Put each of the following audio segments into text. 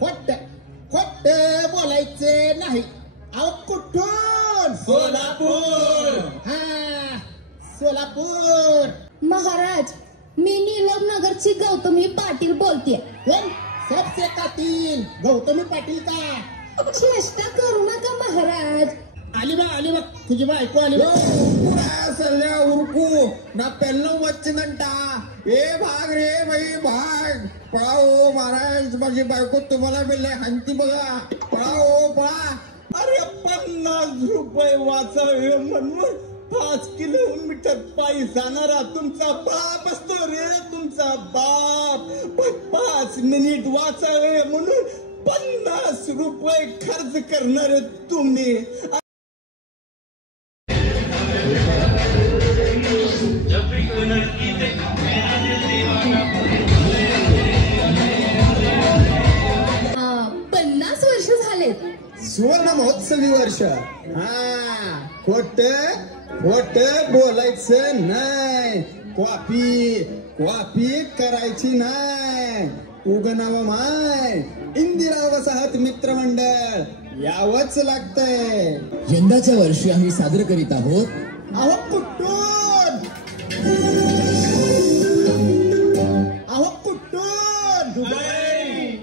खोट खोट बोलायचे नाही. अहो कुठून? सोलापूर. हा सोलापूर. महाराज मी नीलमनगरची गौतमी पाटील बोलते. कोण? सबसे कातील गौतमी पाटील का? चेष्टा करू नका महाराज. आली बघ तुझी बायको आली बघ. सल्ल्या उरकू ना पेल्लो वच्चनंटा ए भाग रे भाई भाग. पळाओ महाराज माझी बायको तुम्हाला मिळले हंती बघा. पळाओ पळा. अरे 50 रुपये वाचावे म्हणून 5 किलोमीटर पायी जाणारा तुमचा बाप असतो रे. तुमचा बाप 5 मिनिट वाचावे म्हणून 50 रुपये खर्च करणारे तुम्ही. सुवर्ण महोत्सवी वर्ष. हा खोट खोट बोलायचं नाही. कॉपी करायची नाही. उगनाव माय इंदिरा वसाहत मित्र मंडळ यावंच लागतंय. यंदाच्या वर्षी आम्ही सादर करीत आहोत. अहो कुठून? अहो कुठून? दुबई.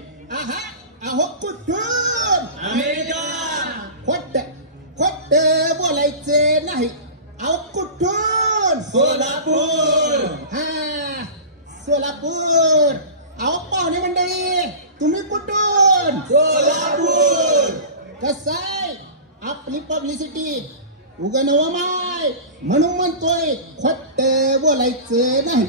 अहो कुठून? अमेरिका. खोट खोट बोलायचे नाही. अहो कुठून? सोलापूर. हा सोलापूर. अहो पाहुणे मंडळी तुम्ही कुठून? सोलापूर. कसंय आपली पब्लिसिटी उगनवमाय म्हणून म्हणतोय खोट बोलायचं नाही.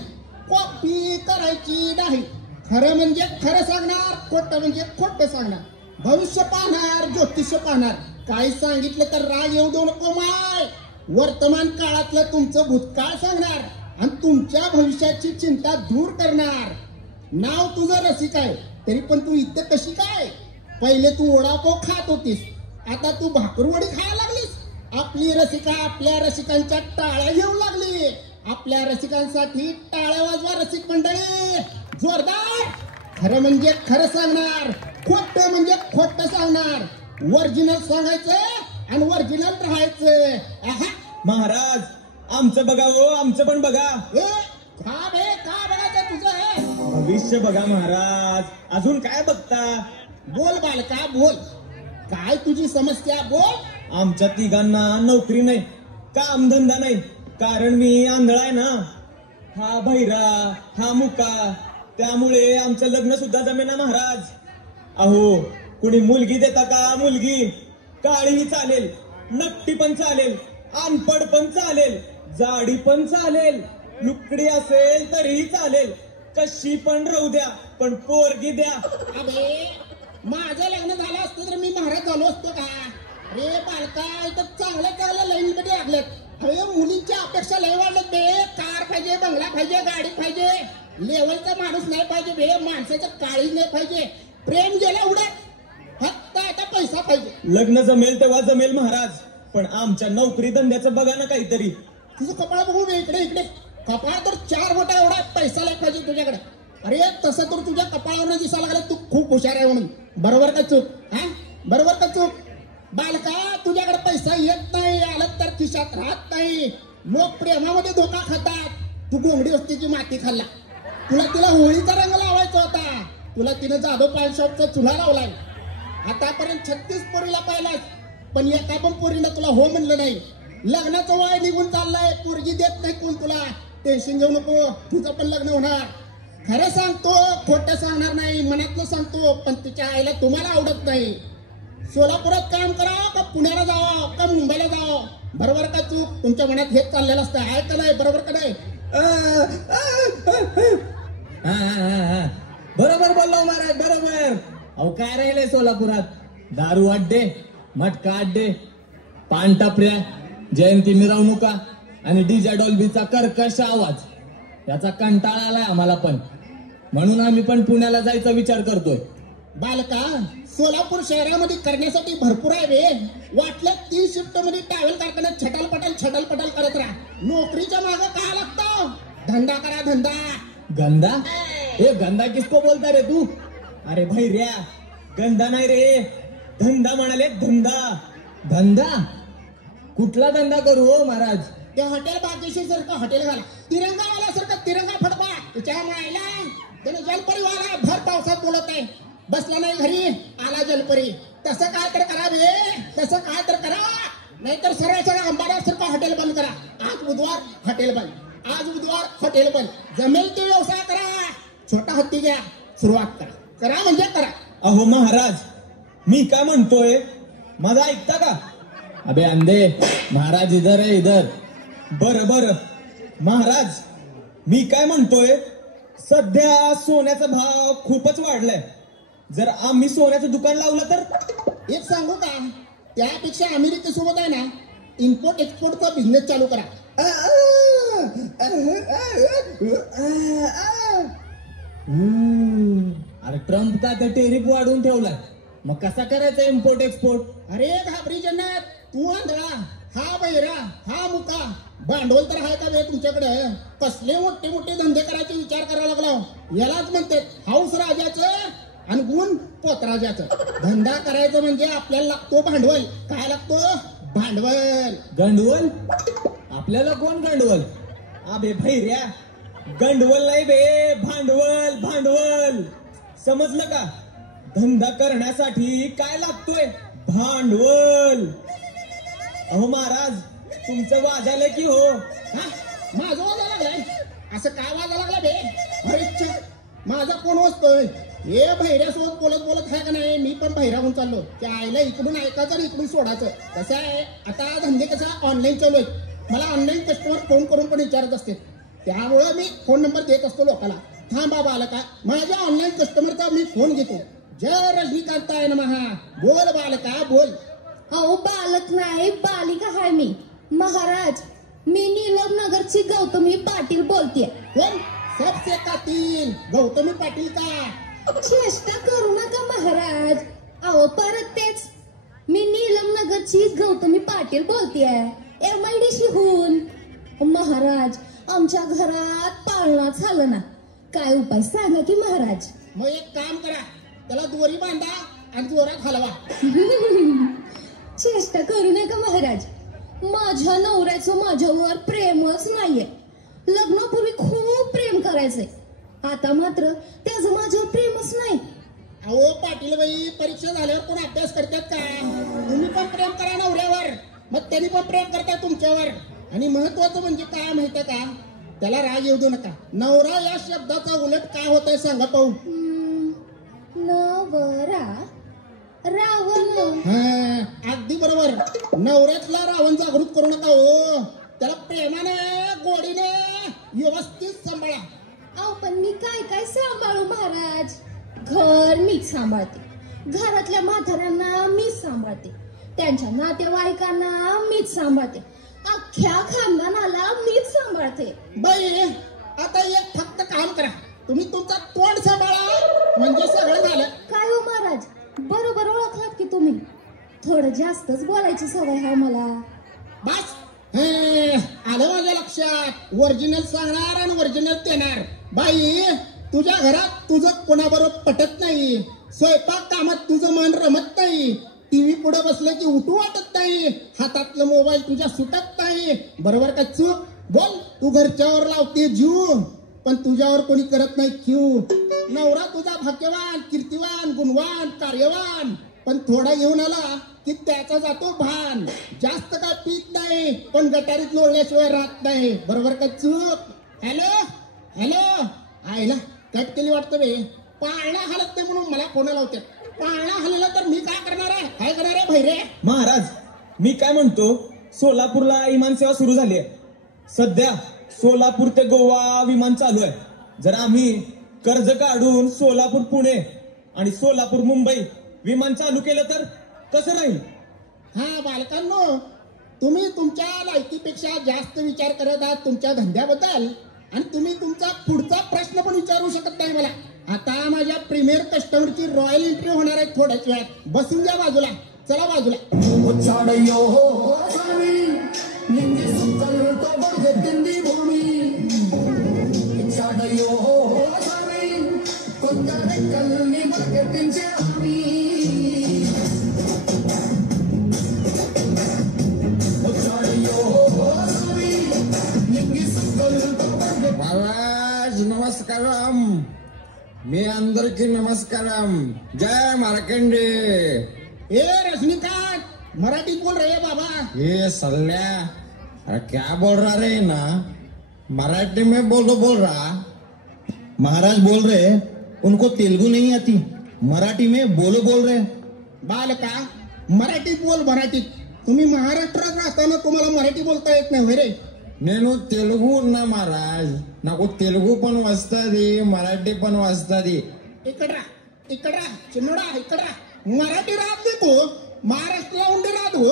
कॉपी करायची नाही. खरं म्हणजे खरं सांगणार. खोटं म्हणजे खोटं सांगणार. भविष्य पाहणार ज्योतिष्य पाहणार. काही सांगितलं तर राग येऊ देऊ नको माय. वर्तमान काळातलं तुमचं भूतकाळ सांगणार आणि तुमच्या भविष्याची चिंता दूर करणार. नाव तुझं रसिक आहे तरी पण तू इथं कशी काय? पहिले तू वडापाव खात होतीस आता तू भाकरवडी खायला लागलीस. आपली रसिका आपल्या रसिकांच्या टाळ्या घेऊ लागली. आपल्या रसिकांसाठी टाळ्या वाजवा रसिक मंडळी जोरदार. खरं म्हणजे खरं सांगणार. खोटं म्हणजे खोटं सांगणार. ओरिजिनल सांगायचं आणि ओरिजिनल राहायचं. महाराज आमचं बघा हो. आमचं पण बघा. का बघायचं तुझं? भविष्य बघा महाराज. अजून काय बघता? बोल बालका बोल. काय तुझी समस्या बोल. आमच्या तिघांना नोकरी नाही. कामधंदा नाही. कारण मी आंधळा आहे ना. हा बहिरा हा मुका. त्यामुळे आमचं लग्न सुद्धा जमेना महाराज. अहो कुणी मुलगी देता का? मुलगी काळीही चालेल. नकटी पण चालेल. अनपड पण चालेल. जाडी पण चालेल. लुकडी असेल तरीही चालेल. कशी पण राहू द्या पण पोरगी द्या. अबे माझं लग्न झालं असतं तर मी महाराज झालो असतो का? अरे बालका इथं चांगल्या लाईन मध्ये लागलेत. अरे मुलींच्या अपेक्षा लय वाढलेत बे. कार पाहिजे बंगला पाहिजे गाडी पाहिजे. लेवलचा माणूस नाही पाहिजे बे. माणसाचं काळीज नाही पाहिजे. प्रेम गेला उडत. फक्त आता पैसा पाहिजे. लग्न जमेल तेव्हा जमेल महाराज. पण आमच्या नोकरी धंद्याचं बघा ना काहीतरी. तुझं कपाळ बघू इकडे इकडे. कपाळ तर 4 बोटा एवढा पैसा लय पाहिजे तुझ्याकडे. अरे तसं तर तुझ्या कपाळावर दिसायला लागलं तू खूप हुशार आहे म्हणून. बरोबर का चूक? हा बरोबर का चूक? बालका तुझ्याकडे पैसा येत नाही. आलं तर खिशात राहत नाही. लोक प्रेमामध्ये धोका खातात. तू गोंगडी वस्तीची माती खाल्ला. तुला तिला होळीचा रंग लावायचा होता. तुला तिनं जाधव पान शॉपचा चुला लावलाय. आतापर्यंत 36 पोरीला पाहिलास पण एका पण पोरीनं तुला हो म्हणलं नाही. लग्नाचं वय निघून चाललंय. पोरगी देत नाही कोण तुला. टेन्शन घेऊ नको. तुझं पण लग्न होणार. खरं सांगतो खोटं सांगणार नाही. मनातलं सांगतो. पण तिच्या आईला तुम्हाला आवडत नाही. सोलापुरात काम करा का पुण्याला जावं का मुंबईला जावं? बरोबर का चूक? तुमच्या मनात हेच चाललेलं असतं. आहे का नाही? बरोबर का नाही? बरोबर बोललो महाराज बरोबर. अहो काय राहिलंय सोलापुरात? दारू अड्डे मटका अड्डे पान टपऱ्या जयंती मिरवणुका आणि डीजे डॉल्बीचा कर्कश आवाज. याचा कंटाळा आलाय आम्हाला पण. म्हणून आम्ही पण पुण्याला जायचा विचार करतोय. बालका सोलापूर शहरामध्ये करण्यासाठी भरपूर आहे रे. वाटलं 3 शिफ्ट मध्ये ट्रॅव्हल करताना छटलपटल करत राहा. नोकरीच्या मागं काय लागतं? धंदा करा धंदा. गंदा? ए गंदा किसको बोलता रे तू? अरे भैर्या गंधा नाही रे, धंदा म्हणाले, धंदा. धंदा? कुठला धंदा करू हो महाराज? ते हॉटेल बागेशी सारखं हॉटेल घाला, तिरंगावाला सारखं तिरंगा फडका. तुझ्या मायला त्याने जलपरीवाला भर पावसात बोलत आहे, बसला नाही घरी आला जलपरी. तसं काय तर करा बे, तसं काय तर करा, नाहीतर सरळ सरळ अंबाड्यासारखं हॉटेल बंद करा. आज बुधवार हॉटेल बंद, आज बुधवार हॉटेल बंद. जमेल ते व्यवसाय करा, छोटा हत्ती घ्या, सुरुवात करा. करा म्हणजे करा. अहो महाराज, मी काय म्हणतोय माझं ऐकता का? अबे अंधे, महाराज इधर है इधर. बरं बरं महाराज, मी काय म्हणतोय, सध्या सोन्याचा भाव खूपच वाढलाय. जर आम्ही सोन्याचं दुकान लावलं तर? एक सांगू का, त्यापेक्षा अमेरिकेसोबत आहे ना इम्पोर्ट एक्सपोर्टचा बिझनेस चालू करा. अरे ट्रम्प का तर टेरिफ वाढवून ठेवलाय, मग कसा करायचा इम्पोर्ट एक्सपोर्ट? अरे घाबरी जन्नत, तू आंधळा, हा बहिरा, हा मुका, भांडवल तर आहे का बे तुमच्याकडे? कसले मोठे मोठे धंदे करायचे विचार करायला लागला. यालाच म्हणतात हाऊस राजाचं आणि गुण पोतराजाचं. धंदा करायचं म्हणजे आपल्याला लागतो भांडवल. काय लागतो? भांडवल. गंडवल? आपल्याला कोण गंडवल? अबे भैऱ्या, गंडवल नाही बे, भांडवल. भांडवल समजलं का? धंदा करण्यासाठी काय लागतोय? भांडवल. अहो महाराज, तुमचं वाजायला की हो? हा, माझं वाजा लागलाय? असं काय वाजा लागला बे? अरे च्छे, माझा कोण वाजतोय? हे भैऱ्यासोबत बोलत बोलत आहे का नाही, मी पण भैराहून चाललो. त्या आईला इकडून ऐकायचं आणि इकडून सोडायचं. कसं आहे, आता धंदे कसं ऑनलाईन चालू आहेत. मला ऑनलाईन कस्टमर फोन करून पण विचारत असते, त्यामुळं मी फोन नंबर देत असतो लोकांना. थांबा बालका, माझ्या ऑनलाईन कस्टमरचा मी फोन घेतो. जय रजनीकांताय नमः. बोल बालका बोल. अहो बालक नाही, बालिका आहे मी. महाराज, मी नीलम नगरची गौतमी पाटील बोलतेय. कोण? सबसे कातील गौतमी पाटील का? चेष्टा करू नका महाराज. अहो परत तेच, मी नीलम नगरची गौतमी पाटील बोलतेय, MIDC हून. महाराज, आमच्या घरात पाळणा झालं ना, काय उपाय सांगा की महाराज? मग एक काम करा, त्याला दोरी बांधा आणि जोरात हलवा. चेष्टा करू नका महाराज. माझ्या नवऱ्याचं माझ्यावर प्रेमच नाहीये. लग्नापूर्वी खूप प्रेम करायचंय, आता मात्र त्याचं माझ्यावर प्रेमच नाही. अहो पाटील बाई, परीक्षा झाल्यावर कोण अभ्यास करतात का? तुम्ही पण प्रेम करा नवऱ्यावर, मग त्यांनी पण प्रेम करतात तुमच्यावर. आणि महत्वाचं म्हणजे काय माहितीये का, त्याला राग येऊ देऊ नका. नवरा या शब्दाचा उलट काय होतंय सांगा पाहू? नवरा रावण. हा, अगदी बरोबर. नवऱ्यातला रावण जागृत करू नका हो. त्याला प्रेमाने, गोडीने, व्यवस्थित सांभाळा. अहो पण मी काय काय सांभाळू महाराज? घर मीच सांभाळते, घरातल्या म्हाताऱ्यांना मीच सांभाळते, त्यांच्या नातेवाईकांना मीच सांभाळते, अख्ख्या खानदानाला मीच सांभाळते. बाई, आता एक फक्त काम करा, तुम्ही तुमचा तोंड सांभाळा म्हणजे सगळं झालं. काय हो महाराज, बरोबर ओळखलात की तुम्ही. थोडं जास्तच बोलायची सवय आहे मला. बस, आलं माझ्या लक्षात. ओरिजिनल सांगणार आणि ओरिजिनल देणार. बाई, तुझ्या घरात तुझं कोणाबरोबर पटत नाही, स्वयंपाक कामात तुझं मन रमत नाही, टीव्ही पुढे बसलं की उठू वाटत नाही, हातातलं मोबाईल तुझ्या सुटत नाही. बरोबर का चूक? बोल. तू घरच्यावर लावते जीव, पण तुझ्यावर कोणी करत नाही क्यू. नवरा तुझा भाग्यवान, कीर्तिवान, गुणवान, कार्यवान, पण थोडा घेऊन आला की त्याचा जातो भान. जास्त काय पीत नाही, पण गटारीत लोळल्याशिवाय राहत नाही. बरोबर का चूक? हॅलो हॅलो, आईला कट केली वाटतं बे. पाळणा हलत नाही म्हणून मला फोन लावते. पाळणा हलला तर मी काय करणार आहे? काय करणार आहे भैरे? महाराज, मी काय म्हणतो, सोलापूरला विमान सेवा सुरू झाली आहे. सध्या सोलापूर ते गोवा विमान चालू आहे. जर आम्ही कर्ज काढून सोलापूर पुणे आणि सोलापूर मुंबई विमान चालू केलं तर कसं राहील? हा बालकांनो, तुम्ही तुमच्या लायकीपेक्षा जास्त विचार करत आहात तुमच्या धंद्याबद्दल, आणि तुम्ही तुमचा पुढचा प्रश्न पण विचारू शकत नाही मला. आता माझ्या प्रीमियर कस्टमरची रॉयल एंट्री होणार आहे थोड्याच वेळात. बसून द्या बाजूला, चला बाजूला. Marketing मी अंदरकी नमस्कारम. जय मार्कंडे. ए रजनीकांत मराठीत बोल रे बाबा. ये सल्ल्या, अरे क्या बोल रहा रे ना, मराठी में बोल रहा. महाराज बोल रहे उनको तेलुगु नहीं आती, मराठी में बोल रहे. बालका मराठीत बोल मराठीत. तुम्ही महाराष्ट्रात राहताना तुम्हाला मराठी बोलता येत नाही रे. నేను తెలుగు ఉన్నా మహారాజ్, నాకు తెలుగు पण వస్తుంది, मराठी पण వస్తుంది. इकडरा इकडरा चिमणा इकडरा. मराठी राहत नाही तू, महाराष्ट्र उंडे राहतो.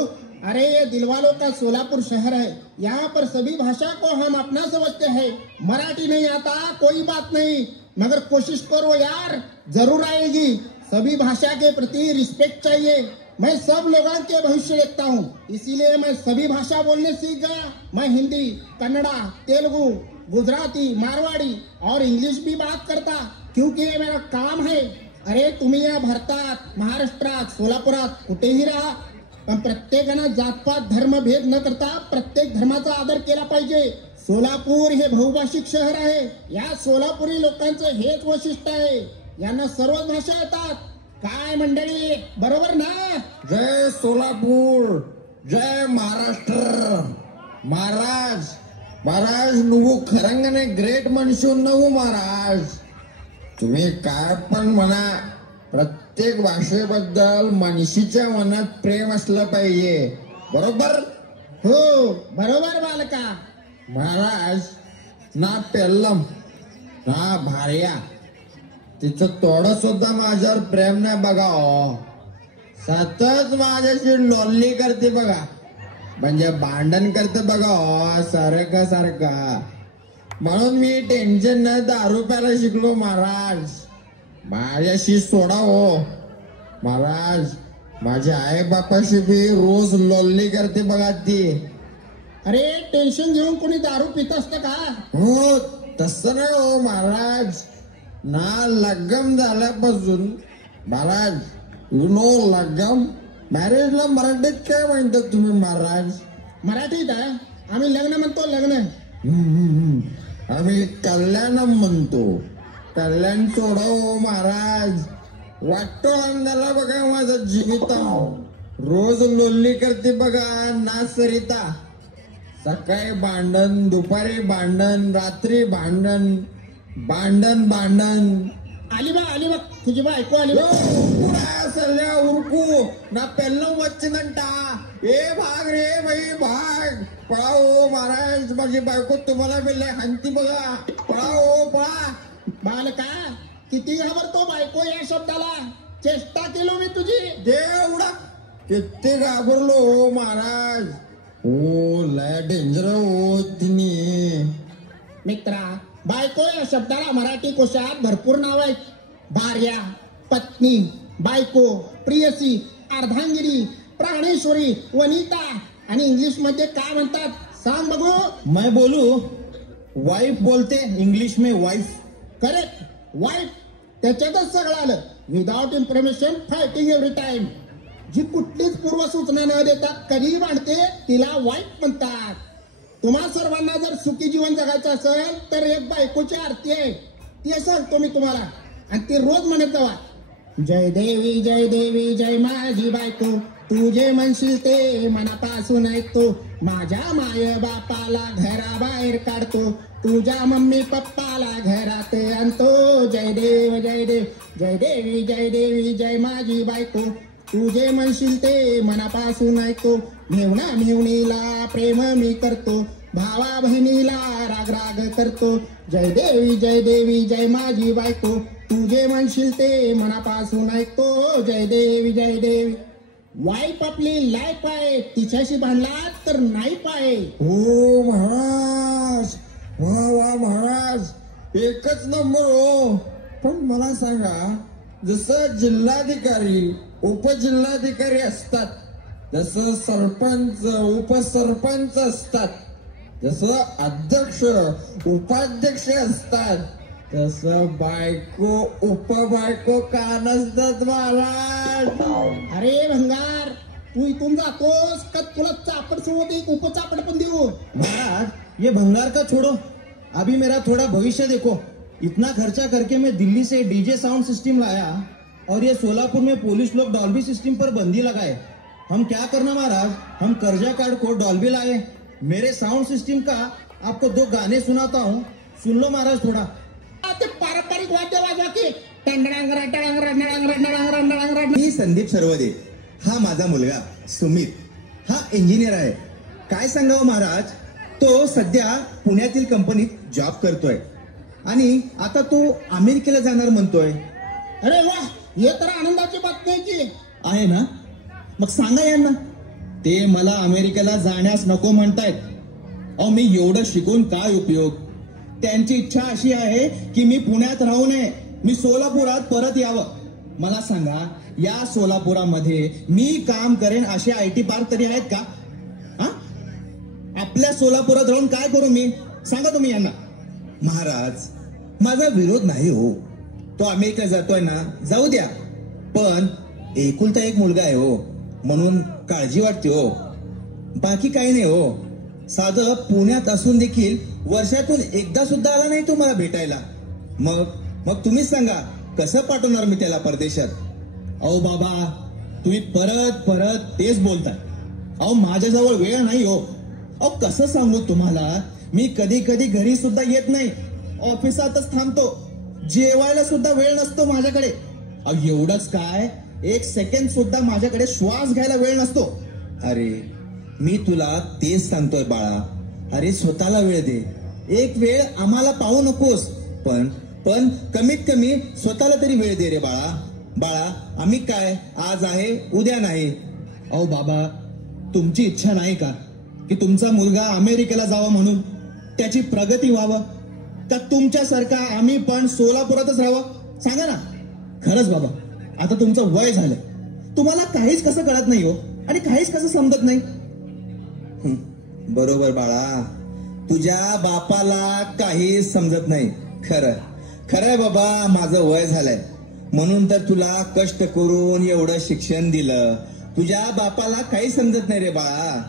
अरे ये दिलवालों का सोलापुर शहर है, यहाँ पर सभी भाषा को हम अपना समझते हैं. मराठी नहीं आता कोई बात नहीं, मगर कोशिश करो यार, जरूर आएगी. सभी भाषा के प्रति रिस्पेक्ट चाहिए. मैं सब लोगों के भविष्य देखता हूँ, इसीलिए मैं सभी भाषा बोलने सीख गया. मैं हिंदी, कन्नड़ा, तेलुगु, गुजराती, मारवाड़ी और इंग्लिश भी बात करता, क्योंकि ये मेरा काम है. अरे तुम्ही या भारतात, महाराष्ट्रात, सोलापुरात कुठेही राहा, पण प्रत्येकानं जातपात धर्मभेद न करता प्रत्येक धर्माचा आदर केला पाहिजे. सोलापूर हे बहुभाषिक शहर आहे. या सोलापुरी लोकांचं हेच वैशिष्ट्य आहे, यांना सर्वच भाषा येतात. काय मंडळी, बरोबर ना? जय सोलापूर, जय महाराष्ट्र. महाराज महाराज నువ్వు खरंगाने ग्रेट मनुष्य नव्हू महाराज. तुम्ही काय पण म्हणा, प्रत्येक भाषेबद्दल मनीषीच्या मनात प्रेम असलं पाहिजे. बरोबर? हो बरोबर बालका. महाराज ना पेल्लम ना भार्या, तिचं थोडं सुद्धा माझ्यावर प्रेम नाही बघा. सतत माझ्याशी लोल्ली करते बघा, म्हणजे भांडण करते बघा सारखं. म्हणून मी टेन्शन न दारू प्यायला शिकलो महाराज. माझ्याशी सोडा हो महाराज. माझ्या आई बापाशी बी रोज लोल्ली करते बघा ती. अरे टेन्शन घेऊन कोणी दारू पित असतं का? हो तसं नाही हो महाराज. ना लग्न झाल्यापासून महाराज, यु नो लग्न, मॅरेजला मराठीत काय म्हणतात तुम्ही महाराज? मराठीत आहे, आम्ही लग्न म्हणतो लग्न. आम्ही कल्याण म्हणतो. कल्याण सोडव महाराज. वाटतो अंधाला बघा माझा जीवित, रोज लोल्ली करते बघा ना सरिता. सकाळी भांडण, दुपारी भांडण, रात्री भांडण, भांडण. आली बा तुझी बायको आली बा. सल्ल्या उरकू ना पेल्लं वच्चनंटा. ए भाग रे बाई भाग, पळाओ महाराज. माझी बायको तुम्हाला बिल्ले हानती बघा. पळाओ पळा. बालका किती घाबरतो बायको या शब्दाला. चेष्टा केलो मी तुझी. देवडा किती घाबरलो हो महाराज. हो लय डेंजर हो तिने. मित्रा, बायको या शब्दाला मराठी कोशात भरपूर नाव आहेत. भार्या, पत्नी, बायको, प्रियसी, अर्धांगिनी, प्राणेश्वरी, वनिता. आणि इंग्लिश मध्ये काय म्हणतात सांग बघू. मैं बोलू? वाइफ बोलते इंग्लिश में, वाइफ. Correct, wife. त्याच्यातच सगळं आलं. Without information fighting every time. जी कुठलीच पूर्व सूचना न देता कधी भांडते तिला वाईफ म्हणतात. तुम्हा सर्वांना जर सुखी जीवन जगायचं असेल तर एक बायकोची आरती आहे, ती सांगतो मी तुम्हाला, आणि ती रोज म्हणत जावा. जय देवी जय माझी बायको, तू जे म्हणशील ते मनापासून ऐकतो. माझ्या माय बापाला घराबाहेर काढतो, तुझ्या मम्मी पप्पाला घरात आणतो. जय देवी जय माझी बायको, तू जे म्हणशील ते मनापासून ऐकतो. मेवणीला प्रेम मी करतो, भावा बहिणीला राग करतो. जय देवी जय माझी बायको, तू जे म्हणशील ते मनापासून ऐकतो. जय देवी. वाईफ आपली लाईफ आहे, तिच्याशी भांडला तर नाही पाय. हो महाराज, वा महाराज, एकच नंबर हो. पण मला सांगा, जसं जिल्हाधिकारी उपजिल्हाधिकारी असतात, जसं सरपंच उपसरपंच असतात, जसं अध्यक्ष उपाध्यक्ष असतात, तसं बायको उपबायको का नसतात महाराज? अरे भंगार, तू इथून जातोस का तुला चापड सोबत एक उपचापड पण देऊ? महाराज ये भंगार का छोड़ो, अभी मेरा थोड़ा भविष्य देखो. इतना खर्चा करके मैं दिल्ली से डीजे साउंड सिस्टम लाया और ये सोलापुर में पुलिस लोग डॉल्बी सिस्टम पर बंदी लगाए। हम क्या करना महाराज, हम कर्जा कार्ड को डॉल्बी लाए। मेरे साउंड सिस्टम का आपको 2 गाने सुनाता हूँ, सुन लो महाराज थोड़ा। ते पारंपरिक वाद्य वाजवा की मी संदीप सर्वदे, हा माझा मुलगा सुमित, हा इंजिनियर आहे। काय सांगावं महाराज, तो सध्या पुण्यातील कंपनीत जॉब करतोय आणि आता तो अमेरिकेला जाणार म्हणतोय। अरे वा, हे तर आनंदाची बातमी आहे ना, मग सांगा यांना। ते मला अमेरिकेला जाण्यास नको म्हणतायत। अहो मी एवढं शिकून काय उपयोग, त्यांची इच्छा अशी आहे की मी पुण्यात राहू नये, मी सोलापुरात परत यावं। मला सांगा, या सोलापुरामध्ये मी काम करेन असे IT पार्क तरी आहेत का? हा, आपल्या सोलापुरात राहून काय करू मी, सांगा तुम्ही यांना। महाराज, माझा विरोध नाही हो, तो अमेरिकेला जातोय ना, जाऊ द्या, पण एकुलता एक मुलगा आहे हो, म्हणून काळजी वाटते हो, बाकी काही नाही हो। साधं पुण्यात असून देखील वर्षातून एकदा सुद्धा आला नाही तो मला भेटायला। मग तुम्हीच सांगा, कसं पाठवणार मी त्याला परदेशात? अहो बाबा, तुम्ही परत परत तेच बोलताय। अहो माझ्याजवळ वेळ नाही हो। अहो कसं सांगू तुम्हाला, मी कधी कधी घरी सुद्धा येत नाही, ऑफिसातच थांबतो, जेवायला सुद्धा वेळ नसतो माझ्याकडे। अहो एवढंच काय, 1 सेकंड सुद्धा माझ्याकडे श्वास घ्यायला वेळ नसतो। अरे मी तुला तेच सांगतोय बाळा, अरे स्वतःला वेळ दे, एक वेळ आम्हाला पाहू नकोस, पण कमीत कमी स्वतःला तरी वेळ दे रे बाळा। आम्ही काय आज आहे उद्या नाही। अहो बाबा, तुमची इच्छा नाही का की तुमचा मुलगा अमेरिकेला जावं, म्हणून त्याची प्रगती व्हावं? का तुमच्यासारखा आम्ही पण सोलापुरातच राहावं? सांगा ना। खरंच बाबा, आता तुमचं वय झालं, तुम्हाला काहीच कसं कळत नाही हो, आणि काहीच कसं समजत नाही। बरोबर बाळा, तुझ्या बापाला काही समजत नाही। खरंय बाबा, माझं वय झालंय म्हणून तर तुला कष्ट करून एवढं शिक्षण दिलं। तुझ्या बापाला काही समजत नाही रे बाळा।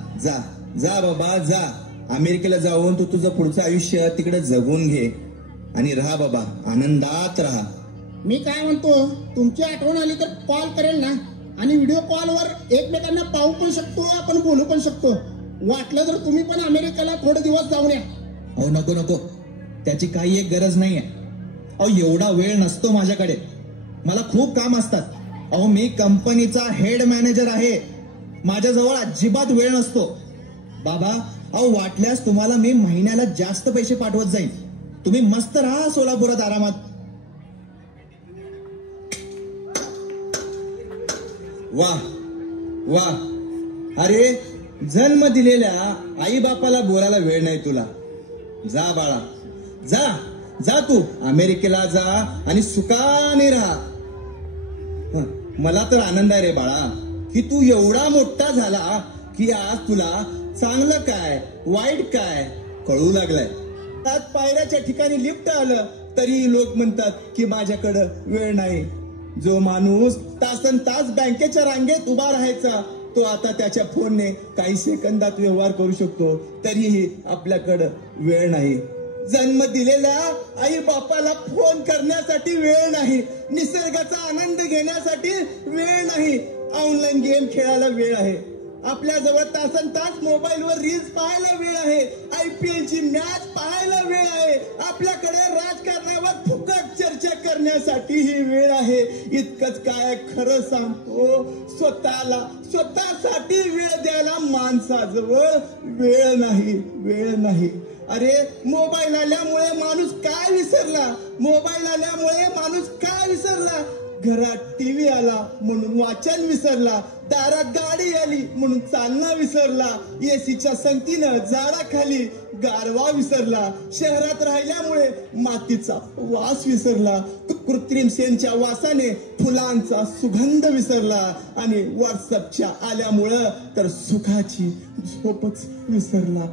जा बाबा, जा अमेरिकेला जाऊन तू तुझं पुढचं आयुष्य तिकडे जगून घे आणि राहा बाबा, आनंदात राहा। मी काय म्हणतो, तुमची आठवण आली तर कॉल करेल ना, आणि व्हिडिओ कॉलवर एकमेकांना पाहू पण शकतो, आपण बोलू पण शकतो। वाटलं तर तुम्ही पण अमेरिकेला थोडे दिवस जाऊन या। अहो नको, त्याची काही एक गरज नाहीये। अहो एवढा वेळ नसतो माझ्याकडे, मला खूप काम असतात। अहो मी कंपनीचा हेड मॅनेजर आहे, माझ्याजवळ अजिबात वेळ नसतो बाबा। अहो वाटल्यास तुम्हाला मी महिन्याला जास्त पैसे पाठवत जाईन, तुम्ही मस्त राहा सोलापुरात आरामात। वा, अरे जन्म दिलेल्या आई बापाला बोलायला वेळ नाही तुला। जा बाळा, जा तू अमेरिकेला जा आणि सुखाने राहा। मला तर आनंद आहे रे बाळा की तू एवढा मोठा झाला की आज तुला चांगलं काय वाईट काय कळू लागलाय। त्यात पायऱ्याच्या ठिकाणी लिफ्ट आलं तरी लोक म्हणतात की माझ्याकडे वेळ नाही। जो माणूस तासन तास बँकेच्या रांगेत उभा राहायचा, तो आता त्याच्या फोनने काही सेकंदात व्यवहार करू शकतो, तरीही आपल्याकडे वेळ नाही। जन्म दिलेल्या आई बापाला फोन करण्यासाठी वेळ नाही, निसर्गाचा आनंद घेण्यासाठी वेळ नाही, ऑनलाईन गेम खेळायला वेळ आहे, आपल्याजवळ तासन तास मोबाईलवर रील्स पाहायला वेळ आहे, IPL ची मॅच पाहायला वेळ आहे, आपल्याकडे राजकारणावर फुकट चर्चा करण्यासाठीही वेळ आहे। इतकंच काय, खरं सांगतो, स्वतःसाठी वेळ द्यायला माणसाजवळ वेळ नाही। अरे मोबाईल आल्यामुळे माणूस काय विसरला? घरात TV आला म्हणून वाचन विसरला, दारात गाडी आली म्हणून चालणं विसरला, एसीच्या संगतीनं झाडाखाली गारवा विसरला, शहरात राहिल्यामुळे मातीचा वास विसरला, कृत्रिम शेणच्या वासाने फुलांचा सुगंध विसरला, आणि व्हॉट्सअपच्या आल्यामुळं तर सुखाची झोपच विसरला।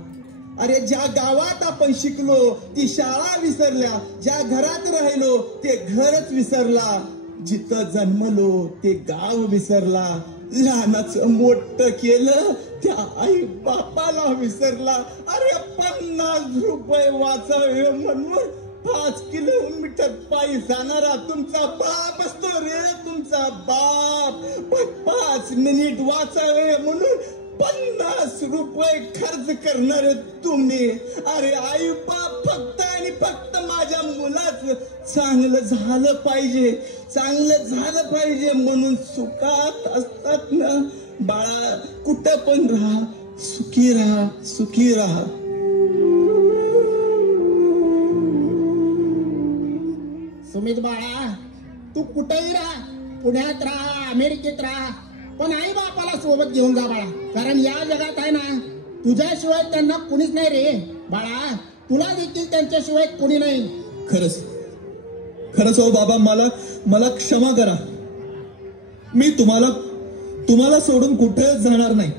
अरे ज्या गावात आपण शिकलो ती शाळा विसरल्या, ज्या घरात राहिलो ते घरच विसरला, जिथं जन्मलो ते गाव विसरला, लहानाचं मोठं केलं त्या आई बापाला विसरला। अरे 50 रुपये वाचावे म्हणून 5 किलोमीटर पायी जाणारा तुमचा बाप असतो रे, तुमचा बाप. 5 मिनिट वाचावे म्हणून 50 रुपये खर्च करणारे तुम्ही. अरे आई बाप फक्त आणि फक्त माझ्या मुलाचं चांगलं झालं पाहिजे, चांगलं झालं पाहिजे म्हणून सुखात असतात ना. बाळा कुठं पण राहा, सुखी राहा, सुखी राहा. सुमित बाळा, तू कुठेही राहा, पुण्यात राहा, अमेरिकेत राहा, पण आई बापाला सोबत घेऊन जा बाळा. कारण या जगात आहे ना, तुझ्याशिवाय त्यांना कुणीच नाही रे बाळा. तुला देखील त्यांच्याशिवाय कुणी नाही. खरंच खरंच हो बाबा, मला क्षमा करा. मी तुम्हाला सोडून कुठेच जाणार नाही.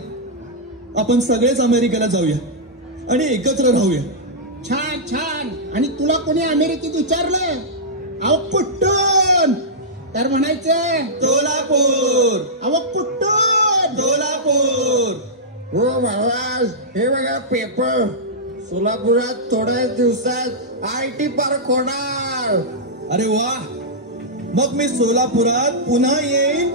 आपण सगळेच अमेरिकेला जाऊया आणि एकत्र राहूया. छान छान. आणि तुला कोणी अमेरिकेत विचारलं अहो कुठून, तर म्हणायचं सोलापूर. अहो कुठून, सोलापूर. हो बाबा, हे बघा पेपर. सोलापुरात थोड्या दिवसात IT पार्क होणार. अरे वा, मग मी सोलापुरात पुन्हा येईन.